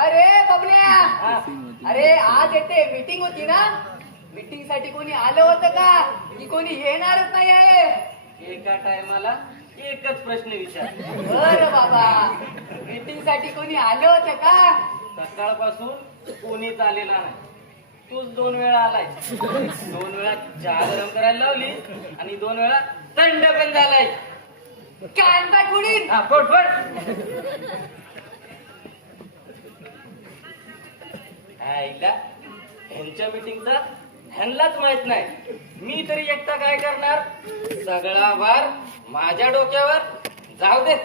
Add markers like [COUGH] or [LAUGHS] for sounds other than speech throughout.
अरे बबल्या! अरे आज येते मीटिंग होती ना? मीटिंगसाठी कोणी आलं होतं का? की कोणी येणारच नाही आहे एका टायमाला एकच प्रश्न विचार बर बाबा. मीटिंगसाठी कोणी आलं होतं का? सकाळपासून कोणीच आलेला नाही. तूच दोन वेळा आलाय. दोन वेळा चहा गरम करायला लावली आणि दोन वेळा थंड पण झालाय. काय काय कोणी आईला ह्यांच्या मीटिंगचा ह्यांनाच माहीत नाही. मी तरी एकटा काय करणार? सगळा वार माझ्या डोक्यावर. जाऊ दे.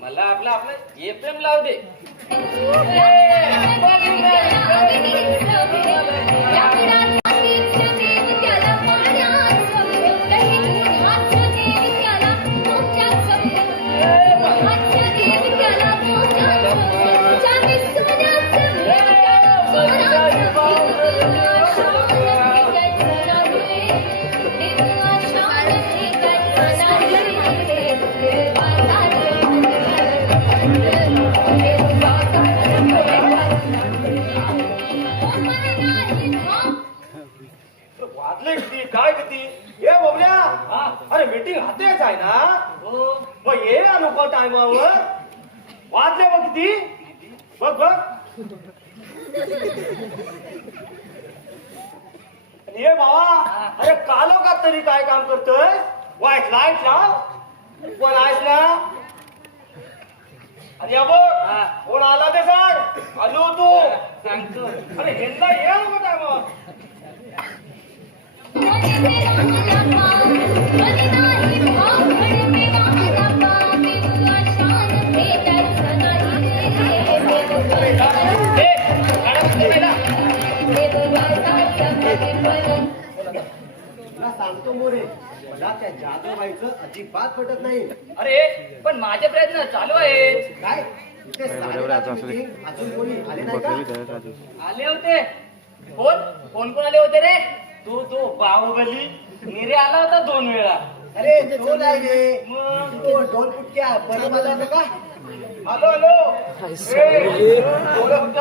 मला आपलं आपलं एफएम लावू दे. वाजले किती काय किती? ये बोबल्या हा? अरे मीटिंग हातेच आहे ना? हो. मग ये नको टायमावर. वाजले बघ किती. बघ बघ. ये बाबा. अरे कालो का तरी काय काम करतोय? वाईट लाइट लाव. कोण आहेस ना? बघ. हा. कोण आला ते सांग. आलो तू. सांगतो. अरे हेंदा ये नको टायमावर ए, मॅडम, तुम्ही पहिला. तुला सांगतो मोरे मला त्या जाधवबाईचं अजिबात पटत नाही अरे पण माझे प्रयत्न चालू आहेत काय अजून कोणी आले नाही का? आले होते. कोण? कोण कोण आले होते रे? तू तू बाहुबली निरे आला होता दोन वेळा. अरे तो नाही रे. मग तो ढोल पुटक्या परम आला होता का हॅलो हॅलो.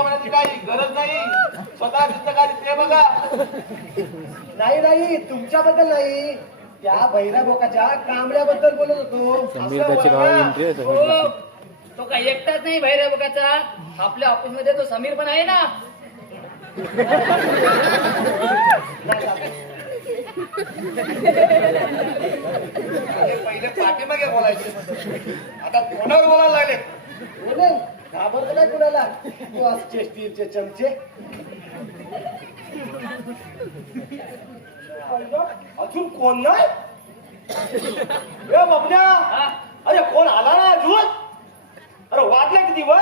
म्हणायची काही गरज नाही. स्वतः ते बघा. नाही नाही तुमच्याबद्दल नाही. त्या भैराबोकाच्या कांबळ्याबद्दल बोलत होतो. समीर त्याची. एंट्री आहे हो तो काही एकटाच नाही भैरवकाचा आपल्या ऑफिसमध्ये तो समीर पण आहे ना. पहिले पाठीमागे बोलायचे. आता कोणावर बोलायला लागले? बोले घाबरतो काय कुणाला? तो असते स्टीलचे चमचे. अजून कोण नाही? ए बबल्या अरे कोण आला ना अजून? अरे वाटले किती वर?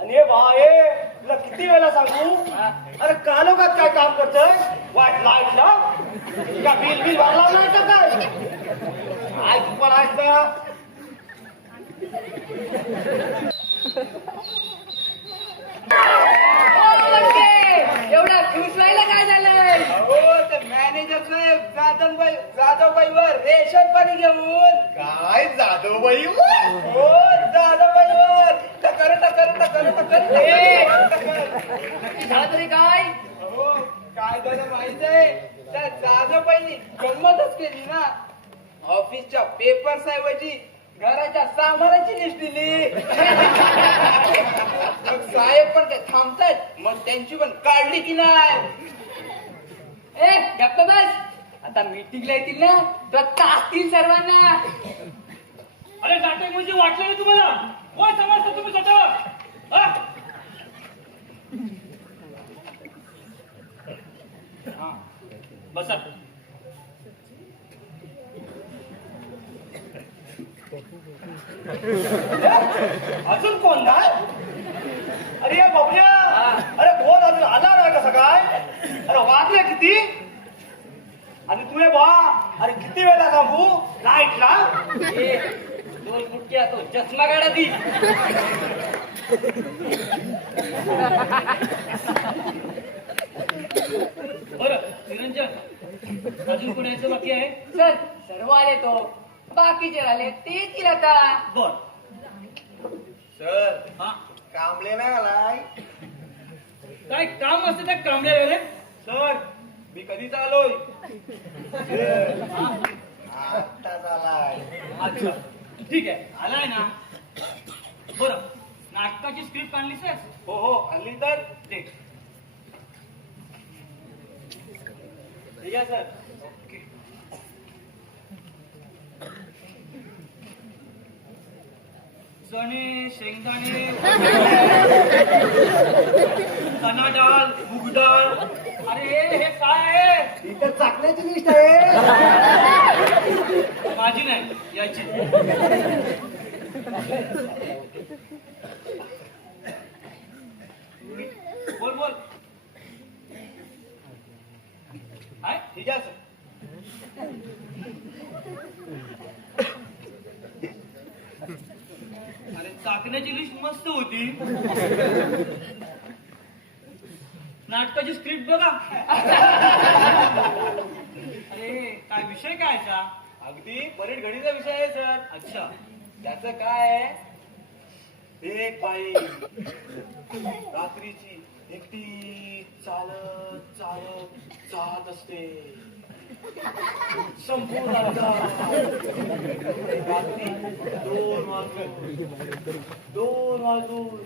आणि हे ए तुला किती वेळा सांगू? अरे कालोखात काय काम करतोय? वाट लाइट ना का बिल बिल भरला नाही का? काय आज तू पण आहेस का हो, एवढा खुश व्हायला काय झालंय? मॅनेजर साहेब जाधवबाई जाधवबाईवर रेशन पाणी घेऊन. काय जाधवबाई? हो जाधवबाईवर. टकर टकर टकर टकर ए! टकर. नक्की झालं तरी काय? हो काय झालं माहीत आहे त्या जाधवबाईनी गंमतच केली ना. ऑफिसच्या पेपर साहेबाची घराच्या सामानाची लिस्ट दिली. [LAUGHS] पण काय थांबतायत मग त्यांची पण काढली की नाही? ए गप्प बस. आता मीटिंगला येतील ना? तर तासतील सर्वांना. अरे नाटक म्हणजे वाटलं ना तुम्हाला? कोण समजता तुम्ही स्वतः हा? हा, बसा. अजून कोण नाही? अरे बबल्या अरे कोण अजून आला नाही कसं काय अरे वाजले किती? आणि तुले बा अरे किती वेळा सांगू लाइट ला? ए, दोन फुटक्या तो चष्मा काढा ती. बरं निरंजन अजून कोण यायचं बाकी आहे? सर सर्व आले तो. बाकीचे आले ते येतील आता. बर सर हा. कांबळे नाही आलाय. काय काम असते त्या कामल्या रे सर मी कधीच आलोय. आत्ताच आलाय अच्छा. ठीक आहे. आलाय ना. बरं. नाटकाची स्क्रिप्ट आणलीस आहेस? हो हो. आणली तर दे. ठीक आहे सर चणे शेंगदाणे. चना डाळ मूग डाळ अरे हे काय आहे? इतर चाकण्याची लिस्ट आहे. माझी नाही याची बोल बोल काय ठीक आहे सर अरे चाकण्याची लिस्ट मस्त होती. नाटकाची स्क्रिप्ट बघा. अरे काय विषय काय अगदी परेड घडीचा विषय आहे सर. अच्छा. त्याचं काय आहे? एक बाई. रात्रीची एकटी चालत चालत चालत असते. संपूर्ण दोन वाजून दोन वाजून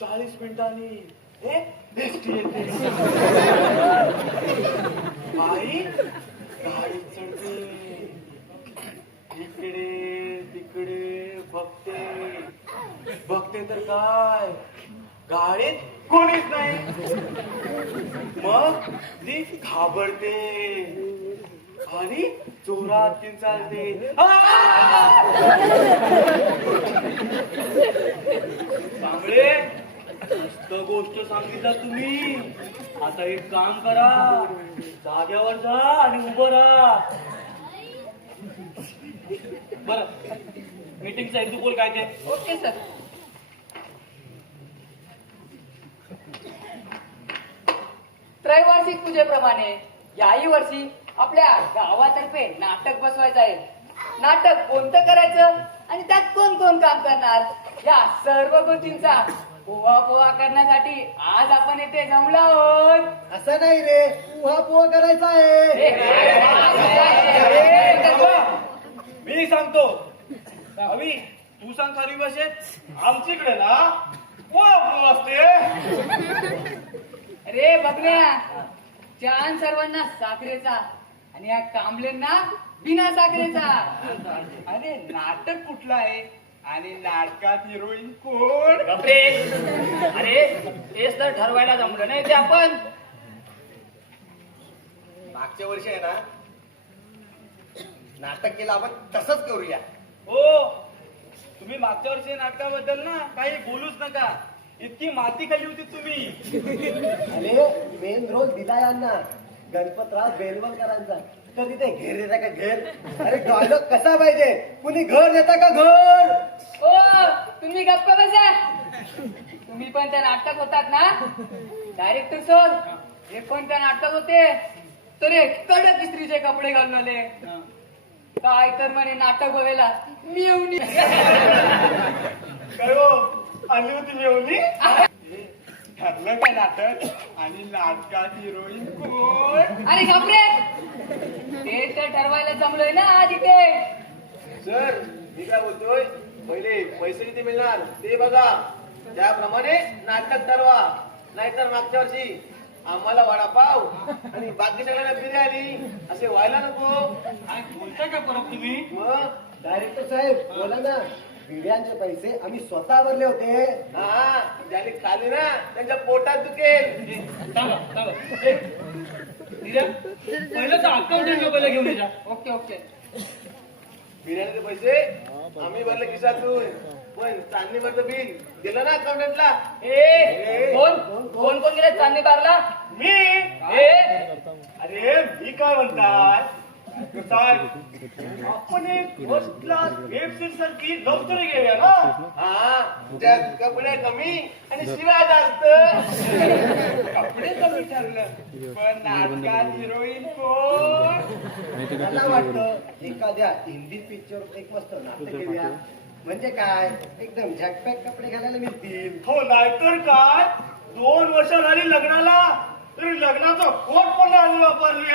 चाळीस मिनिटांनी आई गाडी चढते इकडे तिकडे बघते बघते तर काय? गाडीत कोणीच नाही. मग ती घाबरते. आणि जोरात चालते कांबळे मस्त गोष्ट सांगितलं तुम्ही. आता एक काम करा. जाग्यावर जा आणि उभं राहा. बर. मीटिंग मीटिंगचा तू बोल काय ते? ओके सर त्रैवार्षिक पूजेप्रमाणे याही वर्षी आपल्या गावातर्फे नाटक बसवायचं आहे. नाटक कोणतं करायचं? आणि त्यात कोण कोण काम करणार? या सर्व गोष्टींचा पोवा पोवा करण्यासाठी आज आपण येथे जमलो आहोत. असं नाही रे उहा पोहा करायचा आहे. मी सांगतो. अवी तू सांग खरी भाषेत आमच्याकडे ना पोळा असते. अरे बघण्या छान सर्वांना साखरेचा आणि या कांबलेंना बिना साखरेचा. अरे नाटक कुठलं आहे? आणि नाटकात हिरोईन कोण? बापरे. अरे तेच तर ठरवायला जमलं नाही ते आपण. मागच्या वर्षी आहे ना नाटक केलं आपण तसंच करूया. हो. तुम्ही मागच्या वर्षी नाटकाबद्दल ना काही बोलूच नका. इतकी माती खाली होती तुम्ही. अरे मेन रोल दिला यांना गणपतराव बेलवलकरांचा तर तिथे घेर देता का घेर? अरे डायलॉग कसा पाहिजे? कुणी घर देता का घर? ओ तुम्ही गप्प बसा. तुम्ही पण त्या नाटकात होतात ना? डायरेक्टर सर हे पण त्या नाटकात होते. तर हे कडक इस्त्रीचे कपडे घालून आले. काय तर म्हणे नाटक बघायला. मी येऊन हो? आली होती मिळवली [LAUGHS] ठरलं काय नाटक? आणि नाटकात हिरोईन कोण? अरे घाबरे ते तर ठरवायला जमलोय ना आज इथे सर मी काय बोलतोय? पहिले पैसे किती मिळणार ते बघा. त्याप्रमाणे नाटक ठरवा. नाहीतर मागच्या वर्षी आम्हाला वडापाव आणि बाकी सगळ्यांना बिर्याणी असे व्हायला नको. काय बोलताय का परत तुम्ही? मग डायरेक्टर साहेब बोला ना. बिड्यांचे पैसे आम्ही स्वतः भरले होते. हा ज्याने खाली ना त्यांच्या पोटात दुखेल. पहिलं तर अकाउंटंट लोकांना घेऊन ओके ओके. बिर्याणीचे पैसे आम्ही भरले खिशातून. पण चांदणीवरचं बिल गेलं ना अकाउंटंटला ए कोण? कोण कोण गेले चांदणी बारला? मी. ए. अरे मी काय म्हणताय? साहेब आपण एक फर्स्ट क्लास वेब सिरीज सारखी लव्ह स्टोरी घेऊया ना हा त्यात कपडे कमी आणि शिवाय जास्त कपडे कमी ठरलं पण नाटकात हिरोईन कोण मला वाटतं एखाद्या हिंदी पिक्चर एक मस्त नाटक घेऊया म्हणजे काय एकदम झॅकपॅक कपडे घालायला मिळतील हो नाहीतर काय दोन वर्ष झाली लग्नाला लग्नाचं कोट पण नाही वापरली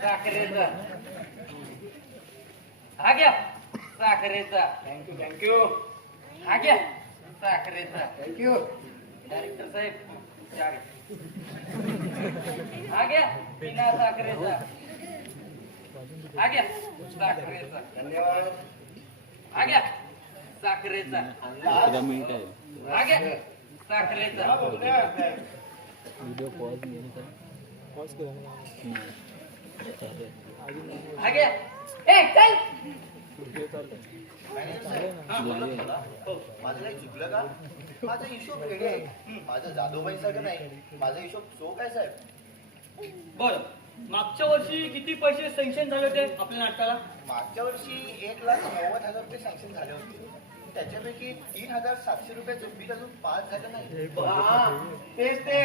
साखरेचा. हा घ्या. साखरेचा. थँक्यू थँक्यू हा घ्या. साखरेचा. थँक्यू डायरेक्टर साहेब. हा घ्या. बिना साखरेचा. हा घ्या. साखरेचा. धन्यवाद. हा घ्या. साखरेचा. हा घ्या साखरेचा. हा घ्या ए चल. माझं काही चुकलं का? माझा हिशोब वेगळे आहे. माझं जाधवबाई सारखं नाही. माझा हिशोब चोख आहे साहेब? बर. मागच्या वर्षी किती पैसे सँक्शन झाले होते आपल्या नाटकाला? मागच्या वर्षी एक लाख नव्वद हजार रुपये सँक्शन झाले होते. त्याच्यापैकी तीन हजार सातशे रुपयाचं बिल अजून पास झालं नाही तेच ते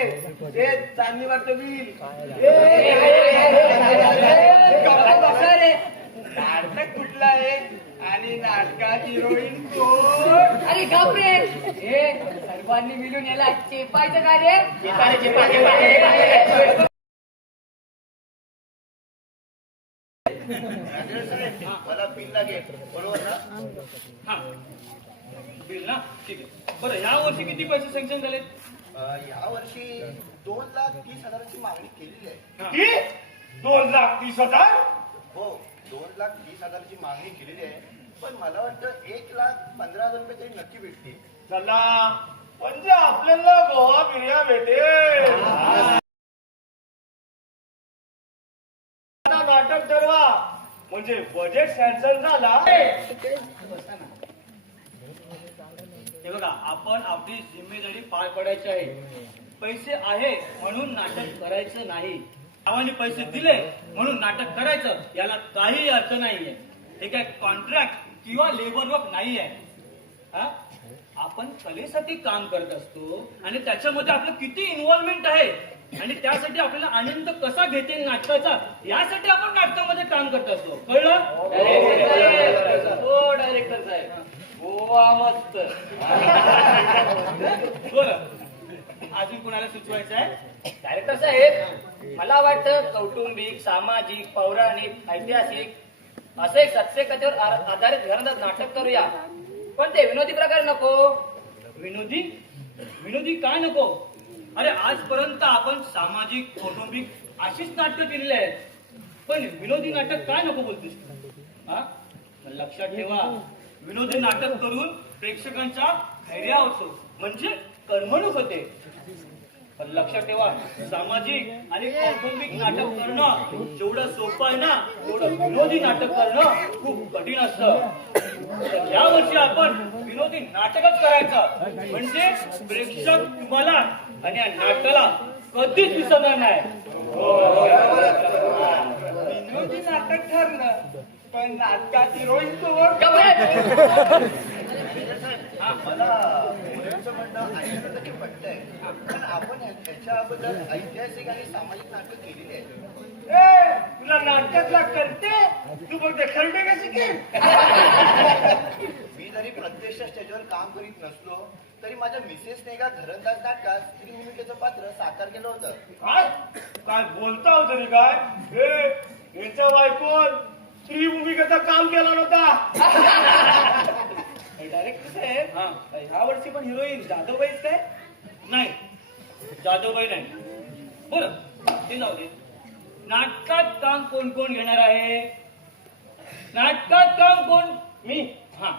ते बिल गप्पा बसा रे नाटक कुठलं आहे आणि नाटकात हिरोईन अरे घाबरे हे सर्वांनी मिळून याला चेपायचं का रे मला बिल लागेल बरोबर ना? हा. बिल ना? ठीक आहे. बरं या वर्षी किती पैसे सँक्शन झाले? या वर्षी दोन लाख तीस हजाराची मागणी केलेली आहे. किती दोन लाख तीस हजार? हो दोन लाख तीस हजाराची मागणी केलेली आहे. पण मला वाटतं एक लाख पंधरा हजार रुपये तरी नक्की भेटतील. चला. म्हणजे आपल्याला गोवा बिर्या भेटेल. नाटक ठरवा. म्हणजे बजेट सँक्शन झाला. हे बघा आपण आपली जिम्मेदारी पार पडायची आहे. पैसे आहे म्हणून नाटक करायचं नाही. गावाने पैसे दिले म्हणून नाटक करायचं याला काही अर्थ नाहीये. हे काय कॉन्ट्रॅक्ट किंवा लेबर वर्क नाही आहे हा? आपण कलेसाठी काम करत असतो आणि त्याच्यामध्ये आपलं किती इन्व्हॉल्वमेंट आहे? आणि त्यासाठी आपल्याला आनंद कसा घेता नाटकाचा यासाठी आपण नाटकामध्ये काम करत असतो. कळलं? हो डायरेक्टर साहेब. गोवा मस्त. बरं. अजून कुणाला सुचवायचं आहे? डायरेक्टर साहेब मला वाटतं कौटुंबिक सामाजिक पौराणिक ऐतिहासिक असं एक सत्यकथेवर आधारित घरंदाज नाटक करूया. पण ते विनोदी प्रकारे नको. विनोदी? विनोदी काय नको? अरे आजपर्यंत आपण सामाजिक कौटुंबिक अशीच नाटकं केलेली आहेत. पण विनोदी नाटक काय नको बोलतोस हा? पण लक्षात ठेवा विनोदी नाटक करून प्रेक्षकांच्या धैर्या होतो म्हणजे करमणूक होते पण लक्षात ठेवा सामाजिक आणि कौटुंबिक नाटक करणं जेवढं सोपं आहे ना तेवढं विनोदी नाटक करणं खूप कठीण असतं. या वर्षी आपण विनोदी नाटकच करायचं. म्हणजे प्रेक्षक तुम्हाला आणि या नाटकाला कधीच विसरणार नाही. विनोदी नाटक ठरलं पण कोण हा, मला मुलांचं म्हणणं ऐकलं तरी पटतंय पण आपण ह्या- ह्याच्याबद्दल ऐतिहासिक आणि सामाजिक नाटक केलेली आहेत. ए तुला नाटकातला करते? तू बोलते खरडे का शिकेल मी जरी प्रत्यक्ष स्टेजवर काम करीत नसलो तरी माझ्या मिसेसने एका घरंदाज नाटकात स्त्री भूमिकेचं पात्र साकार केलं होतं. काय? काय बोलता हो तरी काय? ए यांच्या बायकोन स्त्री भूमिकेचं काम केलं नव्हता. डायरेक्टर साहेब ह्या वर्षी पण हिरोईन जाधवबाईच काय? नाही. जाधवबाई नाही. बरं ते जाऊ दे. नाटकात काम कोण कोण घेणार आहे? नाटकात काम कोण? मी. हा.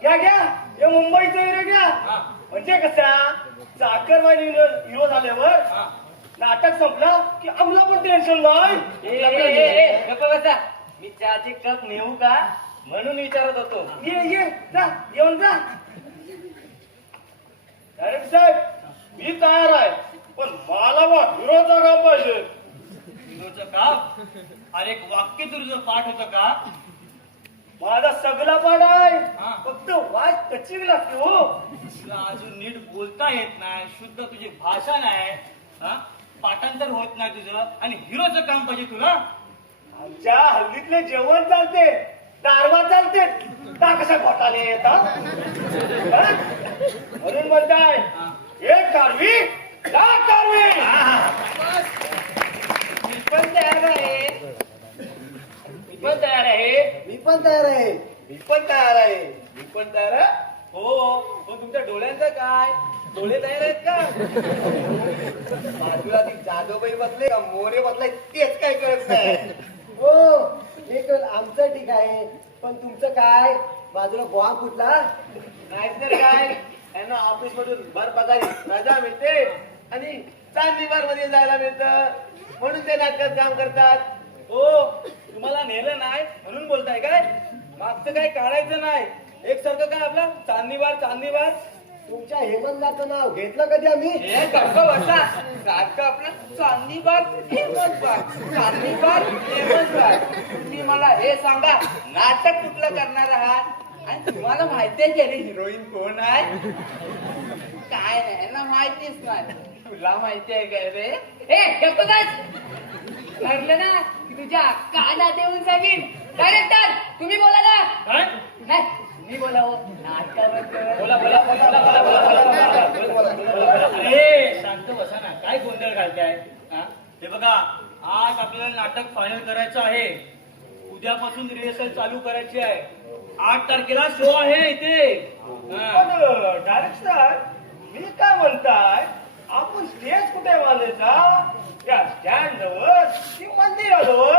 घ्या घ्या. हे मुंबईचं हिरो घ्या. हा. म्हणजे कसा? चाकरवाणी हिरो झाल्यावर हा. नाटक संपला की आम्हाला पण टेन्शन नाही ए, ए, ए, ए, गप्प बसा. मी चहाचे कप नेऊ का? म्हणून विचारत होतो. ये ये जा येऊन जा. डायरेक्ट साहेब मी तयार आहे पण मला बा हिरोचा काम पाहिजे? तुझं काम अरे एक वाक्य तुझं पाठ होतं का? माझा सगळा पाड आहे. हा. फक्त वाच कच्ची लागते हो तुला अजून नीट बोलता येत नाही शुद्ध तुझी भाषा नाही. हा? पाठांतर होत नाही तुझं. आणि हिरोचं काम पाहिजे तुला? आमच्या हल्लीतले जेवण चालते. दारवा चालते. ता कशा घोटाले येतात? म्हणून म्हणताय एक कारवी लाख कारवी. मी पण तयार आहे. मी पण तयार आहे. मी पण तयार आहे. मी पण तयार आहे. मी पण तयार हो हो तुमच्या डोळ्यांचं काय? डोळे तयार आहेत का? बाजूला ती जाधवबाई बसले का मोरे बसले तेच काय कळत नाही हो. हे तर आमचं ठीक आहे. पण तुमचं काय? बाजूला गोवा कुठला? नाहीतर काय? यांना ऑफिस मधून भर पगारी रजा मिळते. आणि चांदीबारमध्ये जायला मिळतं. म्हणून ते नाटकात काम करतात. हो तुम्हाला नेलं नाही म्हणून बोलताय काय? मागचं काही काढायचं नाही. एकसारखं काय आपला? चांदीबार चांदीबार तुमच्या हेमंताचं नाव घेतलं कधी आम्ही? हे गप्प बसा. सारखं आपलं चांदीबाग हेमंतबाग. चांदीबाग हेमंतबाग. तुम्ही मला हे सांगा नाटक कुठलं करणार आहात? आणि तुम्हाला माहिती आहे की अरे हिरोईन कोण आहे? काय नाही ना माहितीच नाही. तुला माहिती आहे काय रे? ए गप्प बस ठरलं ना की तुझ्या कानात येऊन सांगेन डायरेक्टर तुम्ही बोला ना. काय? नाही. मी बोलावं नाटकाबद्दल बोला बोला बोला बोला बोला बोला बोला अरे शांत बसा ना काय गोंधळ घालताय हा? हे बघा आज आपल्याला नाटक फायनल करायचं आहे उद्यापासून रिहर्सल चालू करायची आहे आठ तारखेला शो आहे इथे हा. डायरेक्टर मी काय म्हणताय आपण स्टेज कुठे बांधायचा त्या स्टँड जवळ की मंदिराजवळ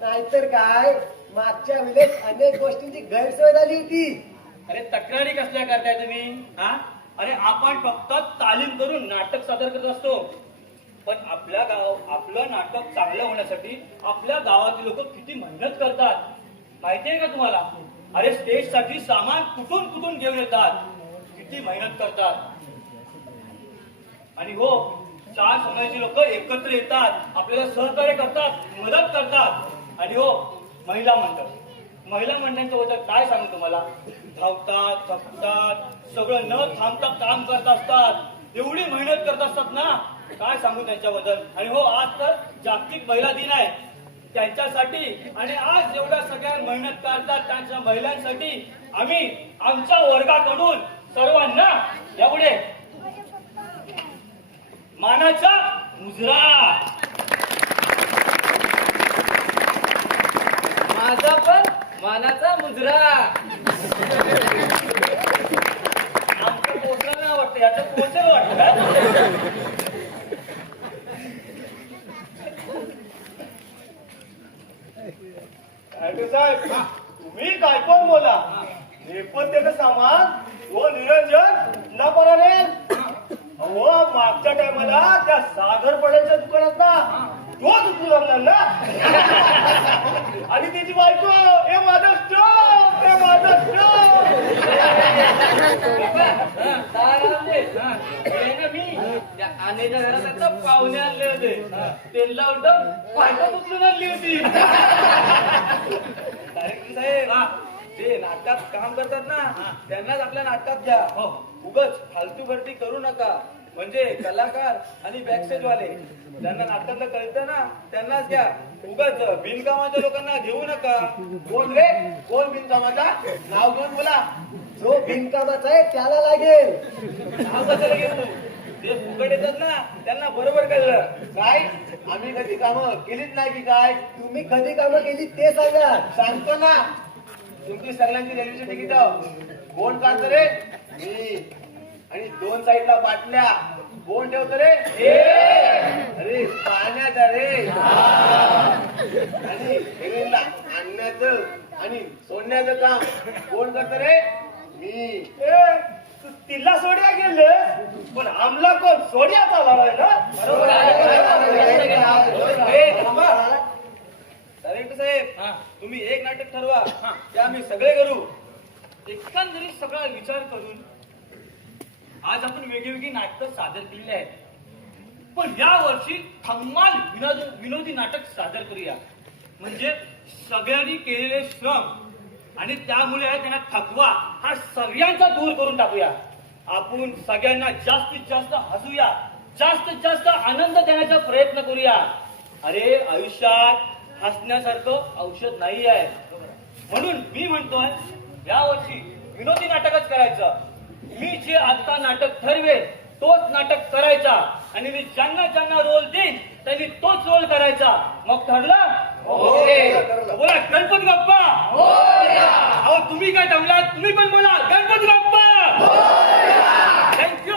नाहीतर काय मागच्या वेळेस अनेक गोष्टींची गैरसोय झाली होती. अरे तक्रारी कसल्या करताय तुम्ही? हा? अरे आपण फक्त तालीम करून नाटक सादर करत असतो. पण आपल्या गाव आपलं नाटक चांगलं होण्यासाठी आपल्या गावातील लोक किती मेहनत करतात. माहितीये का तुम्हाला? अरे स्टेजसाठी सामान कुठून कुठून घेऊन येतात? किती मेहनत करतात. आणि हो चार समाजाची लोक एकत्र येतात. आपल्याला सहकार्य करतात मदत करतात. आणि हो महिला मंडळ. महिला मंडळांच्या बद्दल काय सांगू तुम्हाला? धावतात थकतात सगळं न थांबता काम करत असतात. एवढी मेहनत करत असतात ना? काय सांगू त्यांच्याबद्दल? आणि हो आज तर जागतिक महिला दिन आहे. त्यांच्यासाठी आणि आज जेवढ्या सगळ्या मेहनत करतात त्यांच्या महिलांसाठी आम्ही आमच्या वर्गाकडून सर्वांना एवढे मानाचा मुजरा. माझा पण मानाचा मुजरा. आमचं पोचलं नाही वाटतं याचं पोचेल वाटत. साहेब तुम्ही काय पण बोला. नेपथ्याचं सामान व निरंजन ना पराने अहो मागच्या टायमाला त्या सागर पड्याच्या दुकानात ना तोच उचलू लागला ना आणि त्याची बायको हे माझं स्टॉप हे. माझं स्टॉप आनेच्या घरात पाहुणे आणले होते त्यांना उचलून आणली होती. जे नाटकात काम करतात ना. त्यांनाच आपल्या नाटकात घ्या. हो. उगच फालतू भरती करू नका. म्हणजे कलाकार आणि बॅकस्टेज वाले ज्यांना नाटकातलं कळतं ना त्यांनाच घ्या. उगाच बिनकामाच्या लोकांना घेऊ नका. कोण रे? कोण बिनकामाचा? नाव घेऊन बोला. जो बिनकामाचा आहे त्याला लागेल. नाव कसं लागेल ते फुकट येतात ना त्यांना बरोबर कळलं. काय? आम्ही कधी कामं केलीच नाही की काय? तुम्ही कधी कामं केली ते सांगा. सांगतो ना. तुमची सगळ्यांची रेल्वेची तिकीट कोण काढतो रे? मी. आणि दोन साईडला बाटल्या. कोण ठेवतो रे? अरे पाण्याचा रे. आणि आणण्याचं आणि सोडण्याचं काम. कोण करतो रे? मी. तू तिला सोड्या गेलं पण आमला कोण सोड्या चालला ना डायरेक्टर साहेब. तुम्ही एक नाटक ठरवा. ते आम्ही सगळे करू. एकंदरीत सगळा विचार करून आज आपण वेगवेगळी नाटकं सादर केलेली आहेत. पण या वर्षी धम्माल विनोद विनोदी नाटक सादर करूया. म्हणजे सगळ्यांनी केलेले श्रम आणि त्यामुळे त्यांना थकवा हा सगळ्यांचा दूर करून टाकूया. आपण सगळ्यांना जास्तीत जास्त हसूया जास्तीत जास्त आनंद देण्याचा प्रयत्न करूया. अरे आयुष्यात हसण्यासारखं औषध नाही आहे म्हणून मी म्हणतोय या वर्षी विनोदी नाटकच करायचं. मी जे आता नाटक ठरवेल तोच नाटक करायचा. आणि मी ज्यांना ज्यांना रोल देईन त्यांनी तोच रोल करायचा. मग ठरलं? बोला गणपत गप्पा अहो तुम्ही काय जमलात तुम्ही पण बोला. गणपत गप्पा थँक्यू